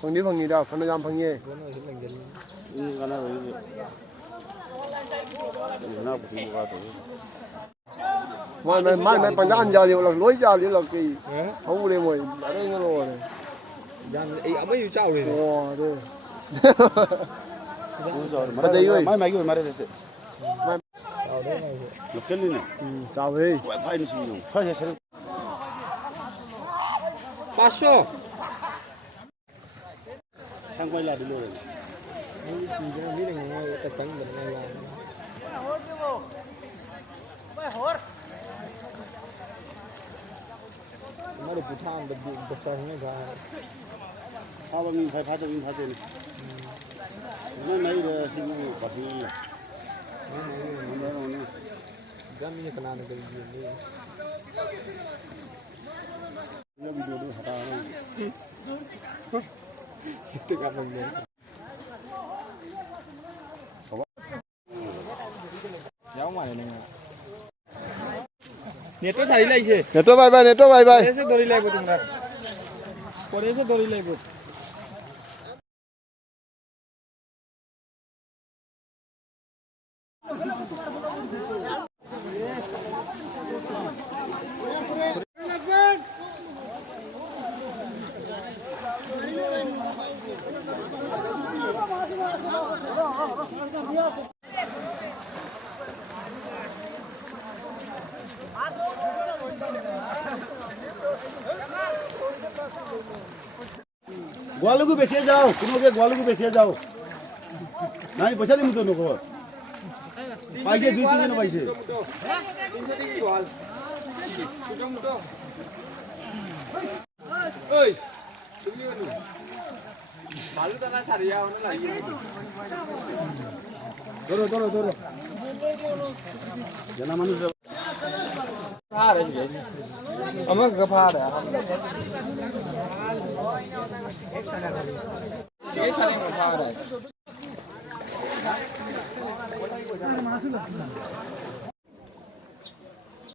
방니 다 하나잠 방니 가나 왜 나 부모 가도 mai bằng ăn giờ liệu là lối giờ liệu là kỳ không đi mồi ở đây nó rồi này gian ấy ấm ấy chào rồi wow đây mà đây ơi mai cái mà đây sẽ chào đấy này lúc cái này chào đi phải nó xin phải sẽ pasó thằng quay lại đi luôn nghĩ là người ta tránh bệnh này là nó được phụ tham được phần này cả sao mà mình phải phá cho mình phá tiền nó mấy là xin bạc gì nó gian như cái nào cái gì đi nó video đó hả ta tự gặp mình đấy giáo ngoài này NATO सारी लाई छे NATO bye bye ऐसे दौड़ी लाइबो तुमरा पर ऐसे दौड़ी लाइबो ग्वाल को बेचे जाओ तुम के ग्वाल को बेचे जाओ नहीं पैसा दी मुझे नको पैसे 2-3 दिन पैसे 300 दी ग्वाल मुटो ओए तुम्ही वनु बालू तना सारिया होने लगी दौड़ो जना मनुष्य पा रहे हैं अमक गफा रहा है सारे गफा रहा है